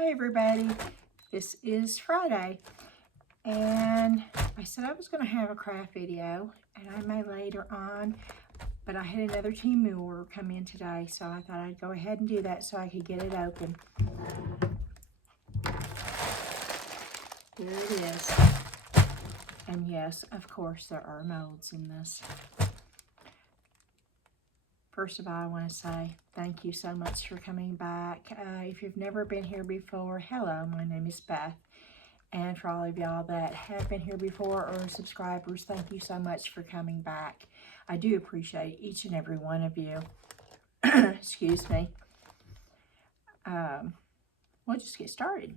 Hi everybody, this is Friday, and I said I was going to have a craft video, and I may later on, but I had another Temu order come in today, so I thought I'd go ahead and do that so I could get it open. There it is, and yes, of course there are molds in this. First of all, I want to say thank you so much for coming back. If you've never been here before, hello, my name is Beth. And for all of y'all that have been here before or subscribers, thank you so much for coming back. I do appreciate each and every one of you. Excuse me. We'll just get started.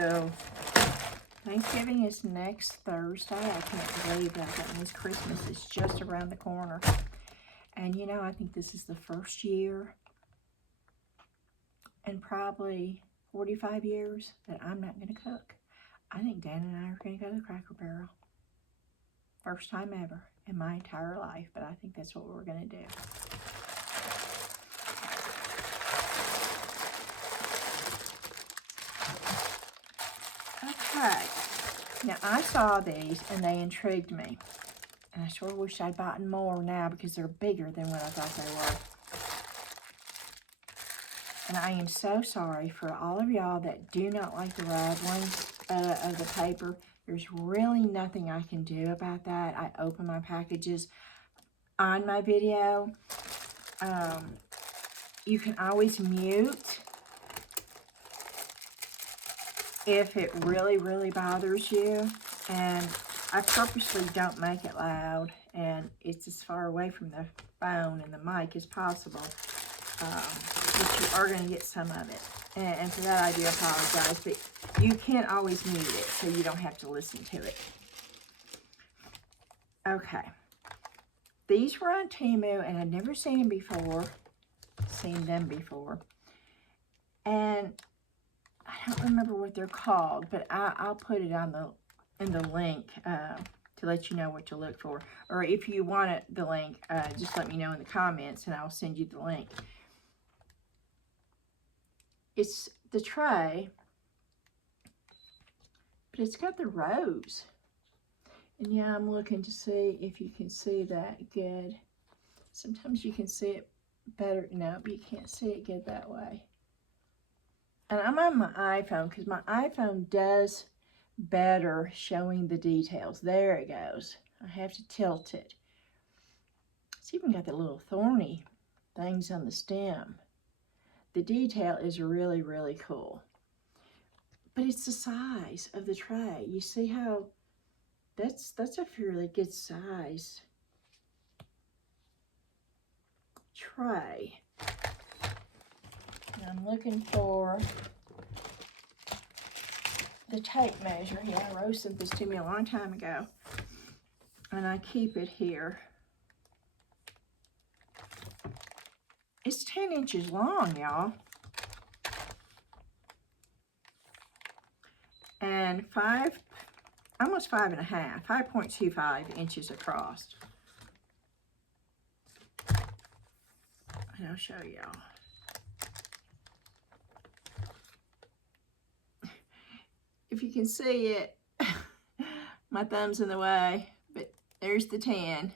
So, Thanksgiving is next Thursday. I can't believe that. That means Christmas is just around the corner. And you know, I think this is the first year in probably 45 years that I'm not going to cook. I think Dan and I are going to go to the Cracker Barrel. First time ever in my entire life, but I think that's what we're going to do. Okay, now I saw these and they intrigued me. And I sure wish I'd bought more now because they're bigger than what I thought they were. And I am so sorry for all of y'all that do not like the round ones of the paper. There's really nothing I can do about that. I open my packages on my video. You can always mute if it really, really bothers you. And I purposely don't make it loud, and it's as far away from the phone and the mic as possible. But you are going to get some of it. And for that I do apologize, but you can't always mute it, so you don't have to listen to it. Okay. These were on Temu, and I'd never seen them before. And I don't remember what they're called, but I'll put it on in the link to let you know what to look for. Or if you want the link, just let me know in the comments and I'll send you the link. It's the tray, but it's got the rose. And yeah, I'm looking to see if you can see that good. Sometimes you can see it better. No, but you can't see it good that way. And I'm on my iPhone because my iPhone does better showing the details. There it goes. I have to tilt it. It's even got the little thorny things on the stem. The detail is really, really cool. But it's the size of the tray. You see how that's a fairly good size tray. And I'm looking for the tape measure. Yeah, Rose sent this to me a long time ago. And I keep it here. It's 10 inches long, y'all. And almost 5.5, 5.25 inches across. And I'll show y'all. If you can see it, my thumb's in the way, but there's the 10.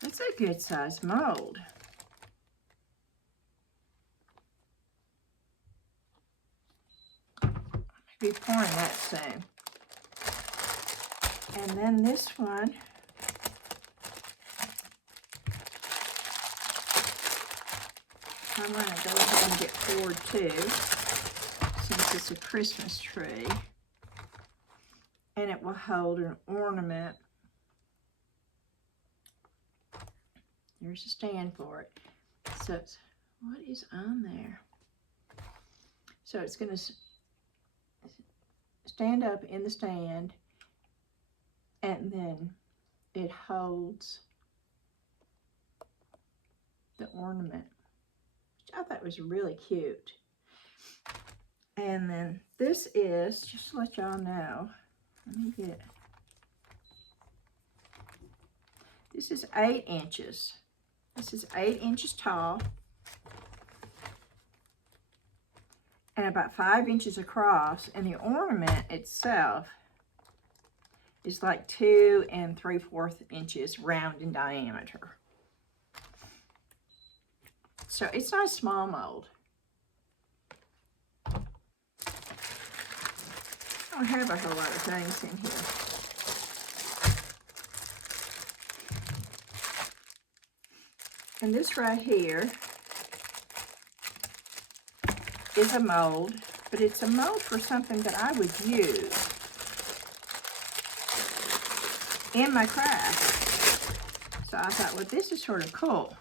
That's a good size mold. I'll be pouring that soon. And then this one, I'm going to go ahead and get poured too, since it's a Christmas tree. And it will hold an ornament. There's a stand for it. So it's, what is on there? So it's going to stand up in the stand, and then it holds the ornament, which I thought was really cute. And then this is, just to let y'all know, Let me get, this is 8 inches. This is 8 inches tall and about 5 inches across, and the ornament itself is like 2 3/4 inches round in diameter. So it's not a small mold. I don't have a whole lot of things in here. And this right here is a mold, but it's a mold for something that I would use in my craft. So I thought, well, this is sort of cool.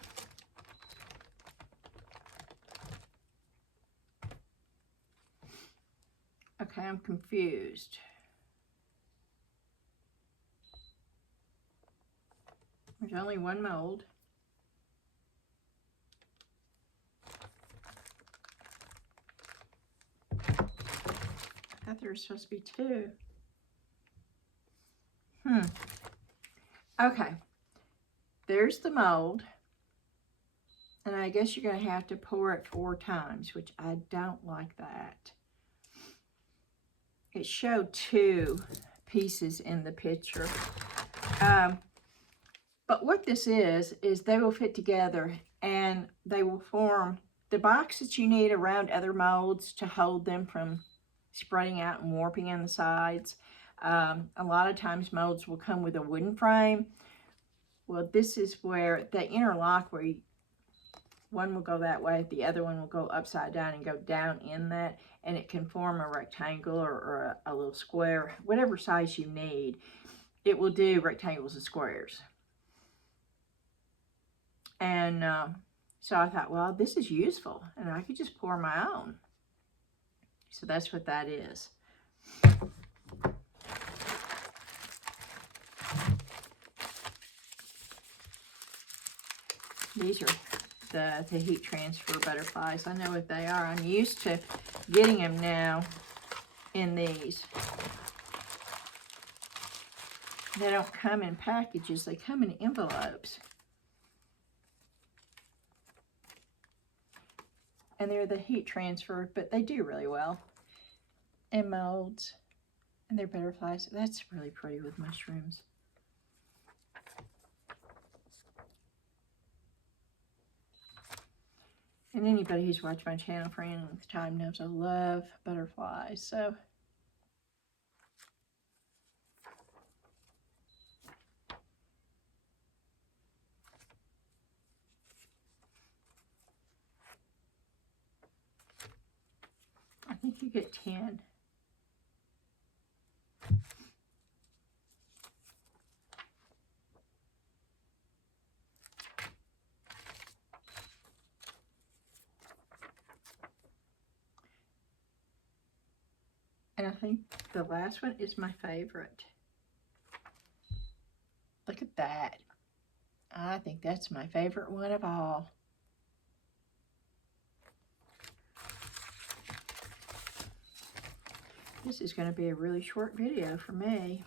Okay, I'm confused. There's only one mold. I thought there was supposed to be 2. Okay, there's the mold, and I guess you're going to have to pour it 4 times, which I don't like that. It showed 2 pieces in the picture. But what this is they will fit together and they will form the box that you need around other molds to hold them from spreading out and warping on the sides. A lot of times molds will come with a wooden frame. Well, this is where they interlock, where one will go that way, the other one will go upside down and go down in that, and it can form a rectangle or a little square, whatever size you need. It will do rectangles and squares. And so I thought, well, this is useful, and I could just pour my own. So that's what that is. These are the heat transfer butterflies. I know what they are. I'm used to getting them now in these. They don't come in packages. They come in envelopes. And they're the heat transfer, but they do really well. And molds. And they're butterflies. That's really pretty with mushrooms. And anybody who's watched my channel for any length of time knows I love butterflies. So I think you get 10. And I think the last one is my favorite. Look at that. I think that's my favorite one of all. This is going to be a really short video for me.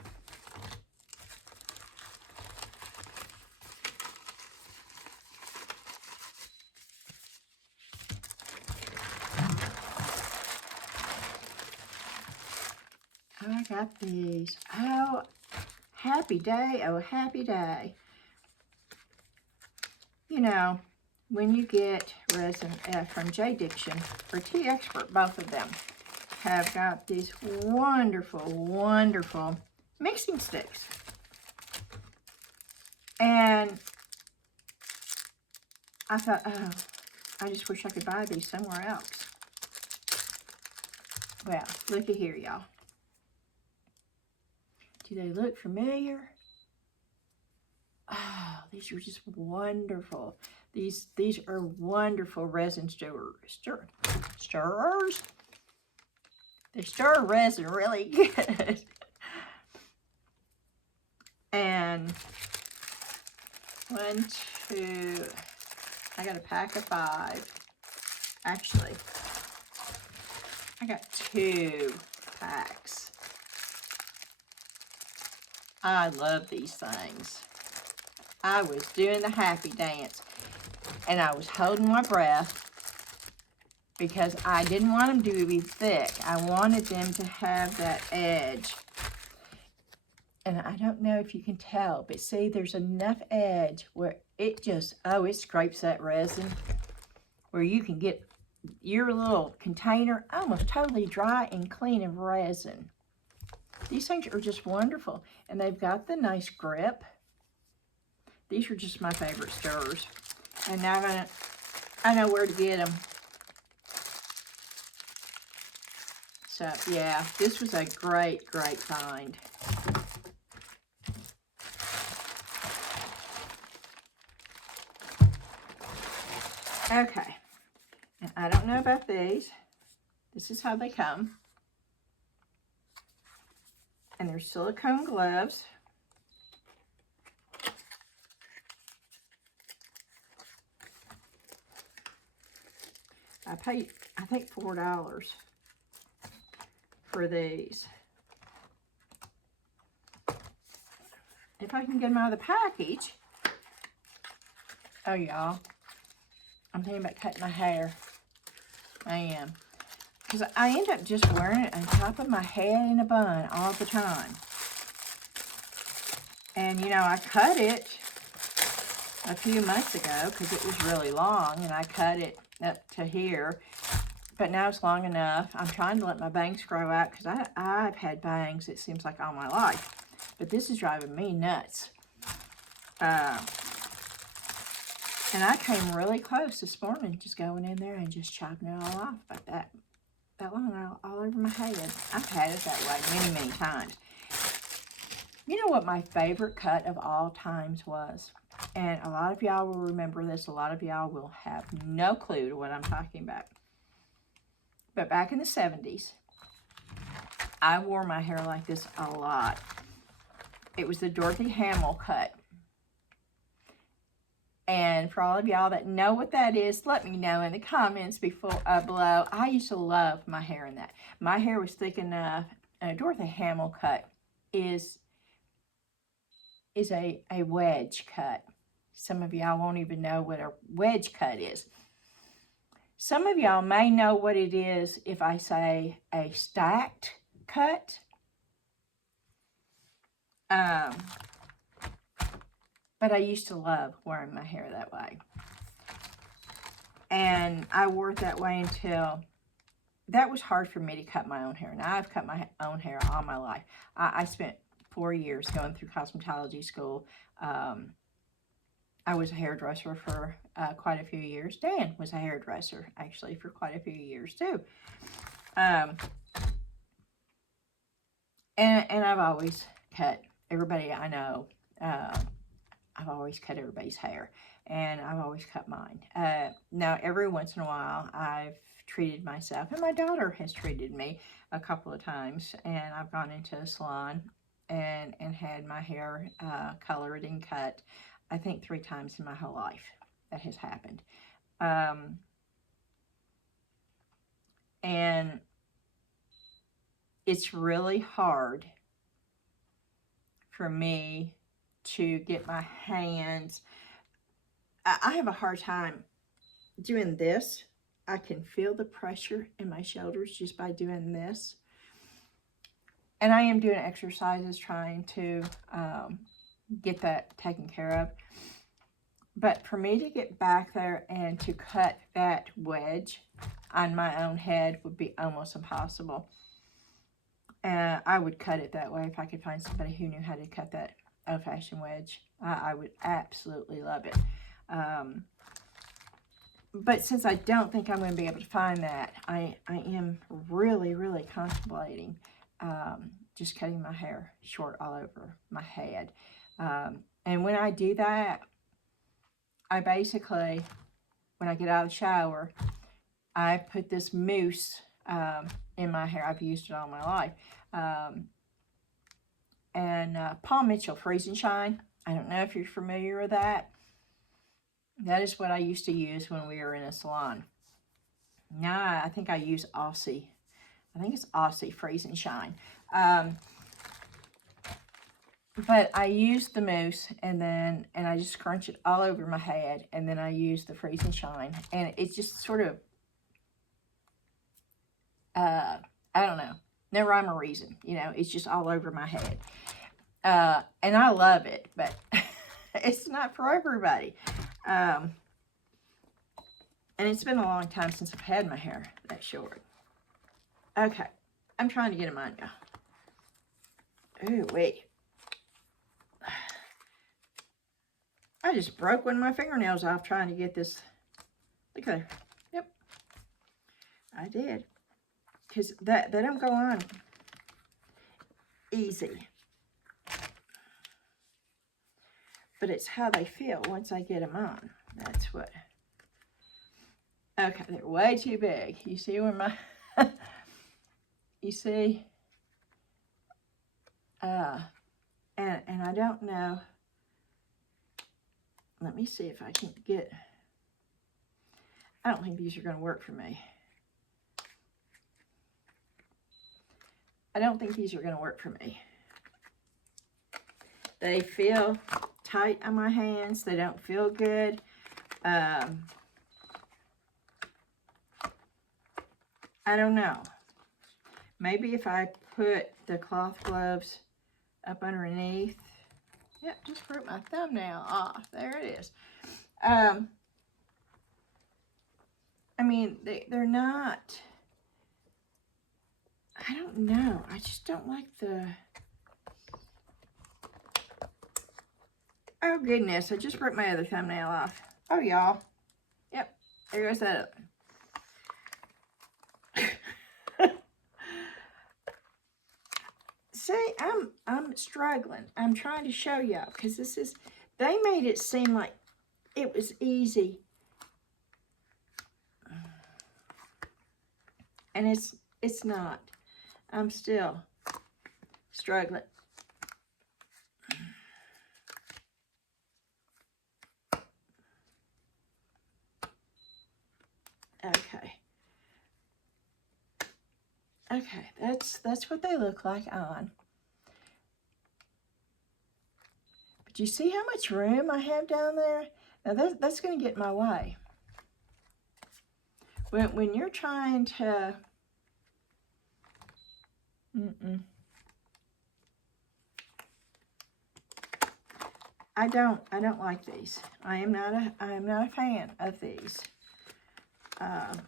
Oh, I got these. Oh, happy day. Oh, happy day. You know, when you get resin from J Diction or Tea Expert, both of them have got these wonderful, wonderful mixing sticks. And I thought, oh, I just wish I could buy these somewhere else. Well, look at here, y'all. Do they look familiar? Oh, these are just wonderful. These are wonderful resin stirrers. They stir resin really good. And 1, 2, I got a pack of 5. Actually, I got 2 packs. I love these things. I was doing the happy dance, and I was holding my breath because I didn't want them to be thick. I wanted them to have that edge. And I don't know if you can tell, but see, there's enough edge where it just, oh, it scrapes that resin, where you can get your little container almost totally dry and clean of resin. These things are just wonderful, and they've got the nice grip. These are just my favorite stirrers. And now I know where to get them. So yeah, this was a great, great find. Okay, and I don't know about these. This is how they come. And they're silicone gloves. I paid, I think, $4 for these. If I can get them out of the package. Oh, y'all. I'm thinking about cutting my hair. I am. Because I end up just wearing it on top of my head in a bun all the time. And, you know, I cut it a few months ago because it was really long. And I cut it up to here. But now it's long enough. I'm trying to let my bangs grow out because I've had bangs, it seems like, all my life. But this is driving me nuts. And I came really close this morning, just going in there and just chopping it all off like that long all over my head. I've had it that way many, many times. You know what my favorite cut of all times was? And a lot of y'all will remember this. A lot of y'all will have no clue to what I'm talking about. But back in the 70s, I wore my hair like this a lot. It was the Dorothy Hamill cut. And for all of y'all that know what that is, let me know in the comments below. I used to love my hair in that. My hair was thick enough. And a Dorothy Hamill cut is a wedge cut. Some of y'all won't even know what a wedge cut is. Some of y'all may know what it is if I say a stacked cut. But I used to love wearing my hair that way. And I wore it that way until, that was hard for me to cut my own hair. Now, I've cut my own hair all my life. I spent 4 years going through cosmetology school. I was a hairdresser for quite a few years. Dan was a hairdresser, actually, for quite a few years, too. And I've always cut everybody I know. I've always cut everybody's hair, and I've always cut mine. Now, every once in a while, I've treated myself, and my daughter has treated me a couple of times, and I've gone into a salon and had my hair colored and cut, I think 3 times in my whole life. That has happened. And it's really hard for me to get my hands. I have a hard time doing this. I can feel the pressure in my shoulders just by doing this. And I am doing exercises trying to get that taken care of. But for me to get back there and to cut that wedge on my own head would be almost impossible. I would cut it that way if I could find somebody who knew how to cut that old-fashioned wedge. I would absolutely love it. But since I don't think I'm going to be able to find that, I am really, really contemplating just cutting my hair short all over my head. And when I do that, I basically, when I get out of the shower, I put this mousse in my hair. I've used it all my life. Paul Mitchell Freeze and Shine. I don't know if you're familiar with that. That is what I used to use when we were in a salon. Now I think I use Aussie. I think it's Aussie Freeze and Shine. But I use the mousse and I just crunch it all over my head, and then I use the Freeze and Shine, and it's just sort of, I don't know, no rhyme or reason, you know, it's just all over my head. And I love it, but it's not for everybody. And it's been a long time since I've had my hair that short. Okay, I'm trying to get them on now. Ooh, wait. I just broke one of my fingernails off trying to get this. Look at there. Yep, I did. Because they don't go on easy. But it's how they feel once I get them on. That's what. Okay, they're way too big. You see where my... you see? And I don't know. Let me see if I can get... I don't think these are going to work for me. I don't think these are going to work for me. They feel tight on my hands. They don't feel good. I don't know. Maybe if I put the cloth gloves up underneath. Yep, just broke my thumbnail off. There it is. I mean, they're not... I don't know. I just don't like the... Oh, goodness. I just broke my other thumbnail off. Oh, y'all. Yep. There goes that up. See, I'm struggling. I'm trying to show y'all because this is... They made it seem like it was easy. And it's not. I'm still struggling. Okay. Okay, that's what they look like on. But you see how much room I have down there? Now that's going to get in my way. When you're trying to... I don't like these. I am not a fan of these. And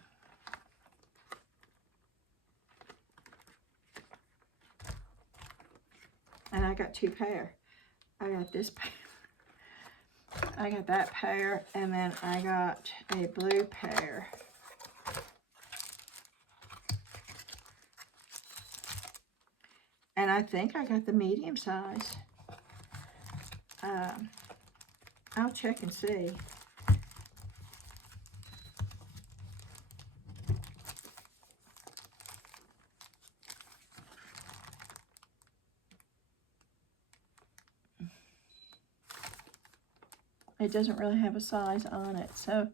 I got two pair. I got this pair. I got that pair, and then I got a blue pair. And I think I got the medium size. I'll check and see. It doesn't really have a size on it, so...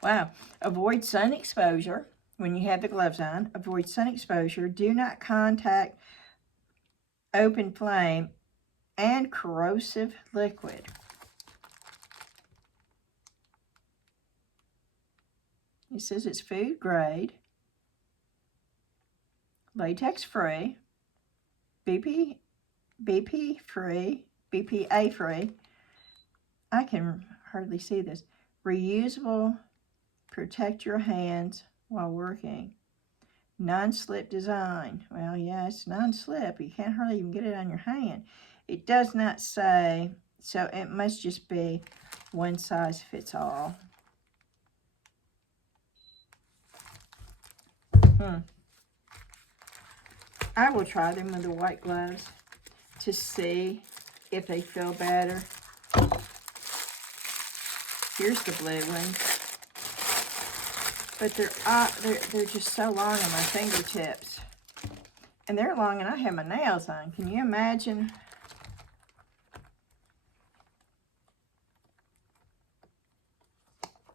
Wow. Avoid sun exposure when you have the gloves on. Avoid sun exposure. Do not contact open flame and corrosive liquid. It says it's food grade, latex free, BPA free. I can hardly see this. Reusable. Protect your hands while working. Non-slip design. Well, yeah, it's non-slip. You can't hardly even get it on your hand. It does not say, so it must just be one size fits all. I will try them with the white gloves to see if they feel better. Here's the blue one. But they're just so long on my fingertips. And they're long and I have my nails on. Can you imagine?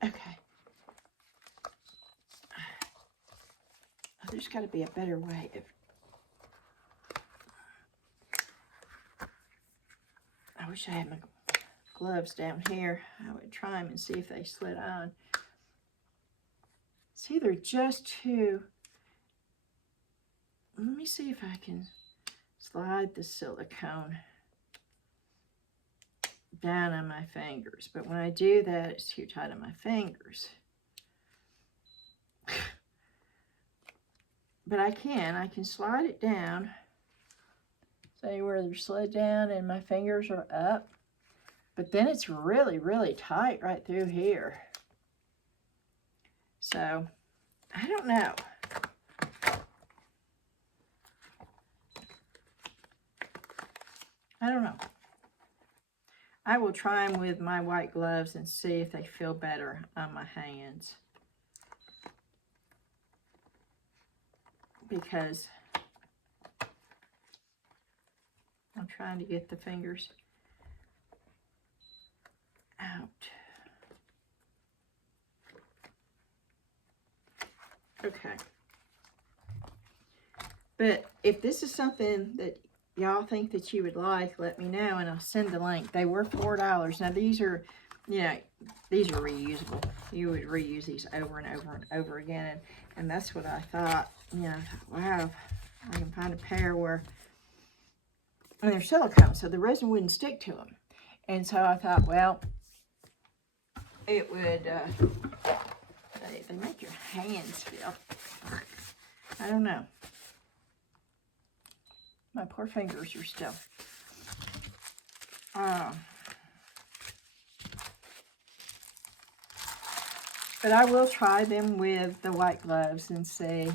Okay. there's got to be a better way of... I wish I had my gloves down here. I would try them and see if they slid on. See, they're just too... Let me see if I can slide the silicone down on my fingers. But when I do that, it's too tight on my fingers. But I can slide it down. See where they're slid down and my fingers are up. But then it's really, really tight right through here. So, I don't know. I don't know. I will try them with my white gloves and see if they feel better on my hands. Because I'm trying to get the fingers out. Okay. But if this is something that y'all think that you would like, let me know and I'll send the link. They were $4. Now these are, you know, these are reusable. You would reuse these over and over and over again. And that's what I thought. You know, wow, I can find a pair where, and they're silicone, so the resin wouldn't stick to them. And so I thought, well, it would, they make your hands feel, I don't know. My poor fingers are still. But I will try them with the white gloves and see.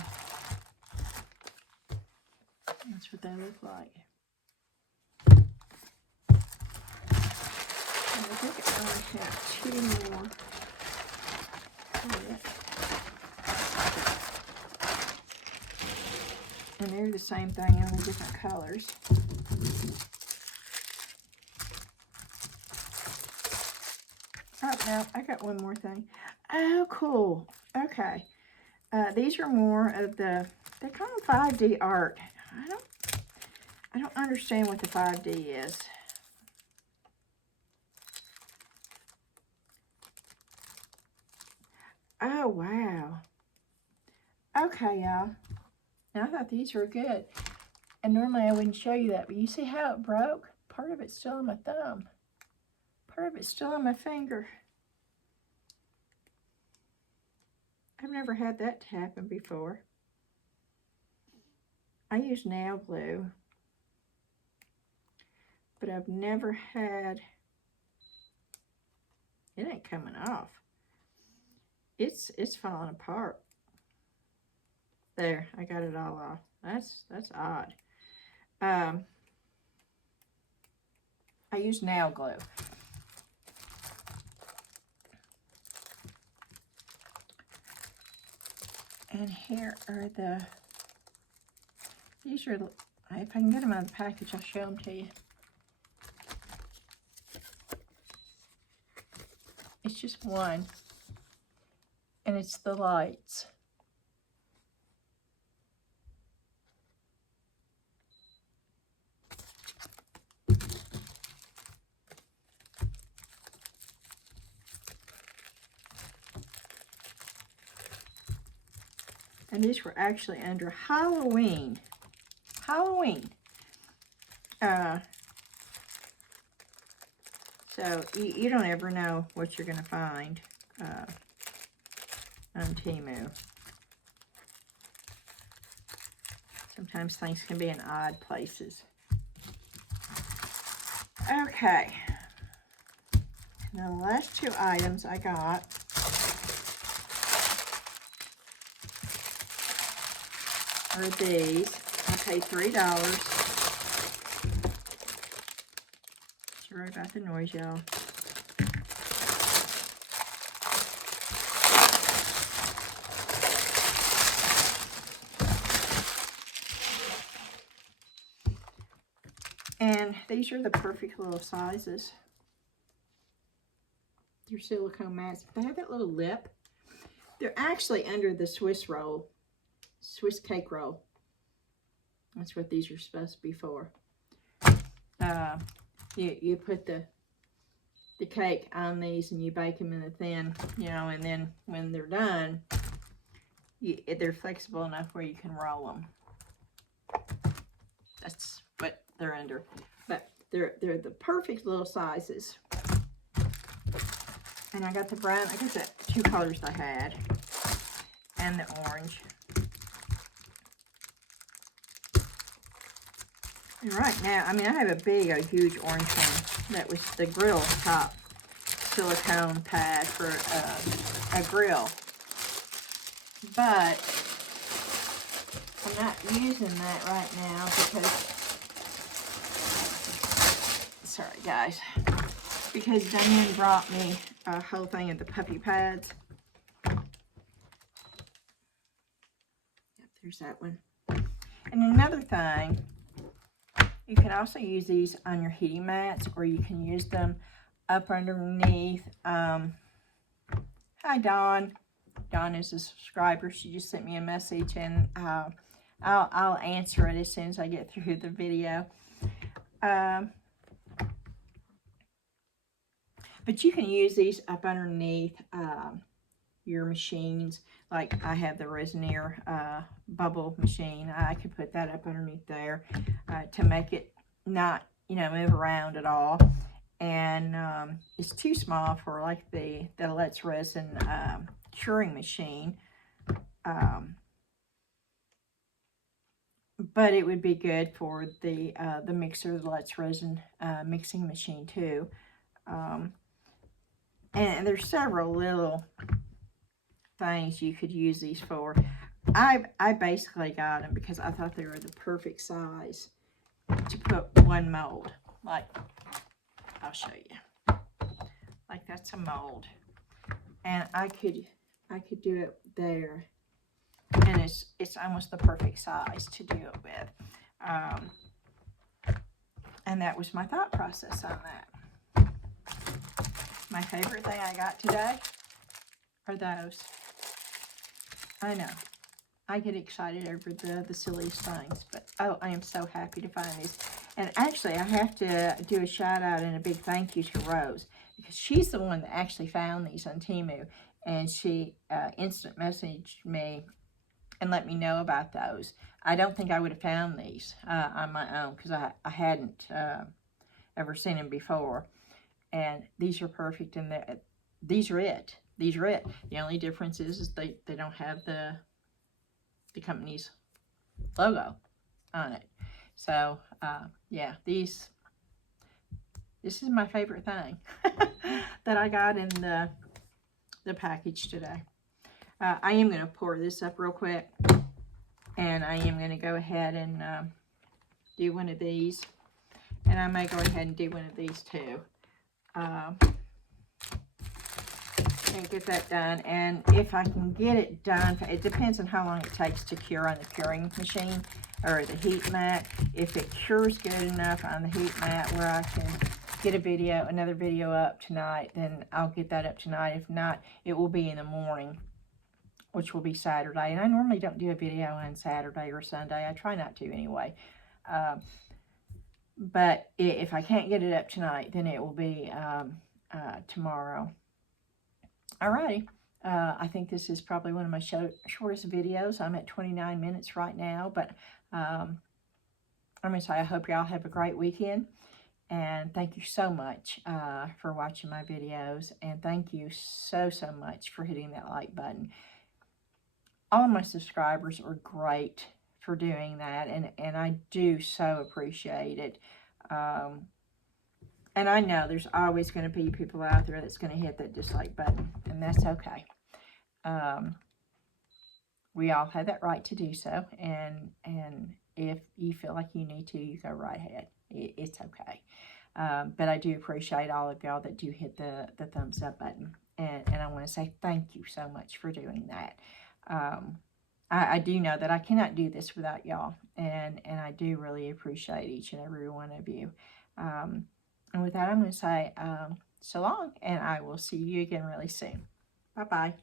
That's what they look like. And I think I only have 2 more. And they're the same thing, only different colors. Oh, no, I got one more thing. Oh, cool. Okay. These are more of the, they're kind of 5D art. I don't understand what the 5D is. Oh, wow. Okay, y'all. Now, I thought these were good. And normally I wouldn't show you that, but you see how it broke? Part of it's still on my thumb. Part of it's still on my finger. I've never had that to happen before. I use nail glue, but I've never had, it ain't coming off. It's falling apart. There, I got it all off. That's odd. I use nail glue. And here are these are, if I can get them out of the package, I'll show them to you. It's just one, and it's the lights. And these were actually under Halloween. So you don't ever know what you're going to find on Temu. Sometimes things can be in odd places. Okay. Now the last 2 items I got are these. I paid $3. Sorry about the noise, y'all. And these are the perfect little sizes. They're silicone mats. They have that little lip. They're actually under the Swiss roll. Swiss cake roll. That's what these are supposed to be for. You put the cake on these and you bake them in a thin, you know, and then when they're done, they're flexible enough where you can roll them. That's what they're under. But they're the perfect little sizes. And I got the brown, I got the 2 colors I had, and the orange. And right now, I mean, I have a huge orange one. That was the grill top silicone pad for a grill. But I'm not using that right now because, sorry guys, because Diane brought me a whole thing of the puppy pads. Yep, there's that one. And another thing, you can also use these on your heating mats, or you can use them up underneath. Hi, Dawn. Dawn is a subscriber. She just sent me a message, and I'll answer it as soon as I get through the video. But you can use these up underneath your machines. Like I have the Resin bubble machine. I could put that up underneath there to make it not, you know, move around at all. And it's too small for like the Let's Resin curing machine. But it would be good for the mixer, the Let's Resin mixing machine too. And there's several little things you could use these for. I basically got them because I thought they were the perfect size to put one mold. Like, I'll show you. Like that's a mold, and I could do it there, and it's almost the perfect size to do it with. And that was my thought process on that. My favorite thing I got today are those. I know. I get excited over the silliest things, but oh, I am so happy to find these. And actually, I have to do a shout out and a big thank you to Rose, because she's the one that actually found these on Temu, and she instant messaged me and let me know about those. I don't think I would have found these on my own, because I hadn't ever seen them before. And these are perfect, and these are it. These are it. The only difference is they don't have the company's logo on it. So yeah, this is my favorite thing that I got in the package today. I am going to pour this up real quick, and I am going to go ahead and do one of these, and I may go ahead and do one of these too. And get that done. And if I can get it done, it depends on how long it takes to cure on the curing machine or the heat mat. If it cures good enough on the heat mat where I can get another video up tonight, then I'll get that up tonight. If not, it will be in the morning, which will be Saturday. And I normally don't do a video on Saturday or Sunday. I try not to anyway. But if I can't get it up tonight, then it will be tomorrow. Alrighty. I think this is probably one of my shortest videos. I'm at 29 minutes right now, but I'm going to say I hope y'all have a great weekend. And thank you so much for watching my videos. And thank you so much for hitting that like button. All of my subscribers are great for doing that, and I do so appreciate it. And I know there's always going to be people out there that's going to hit that dislike button, and that's okay. We all have that right to do so, and if you feel like you need to, you go right ahead. It's okay. But I do appreciate all of y'all that do hit the thumbs up button, and I want to say thank you so much for doing that. I do know that I cannot do this without y'all, and I do really appreciate each and every one of you. And with that, I'm going to say so long, and I will see you again really soon. Bye-bye.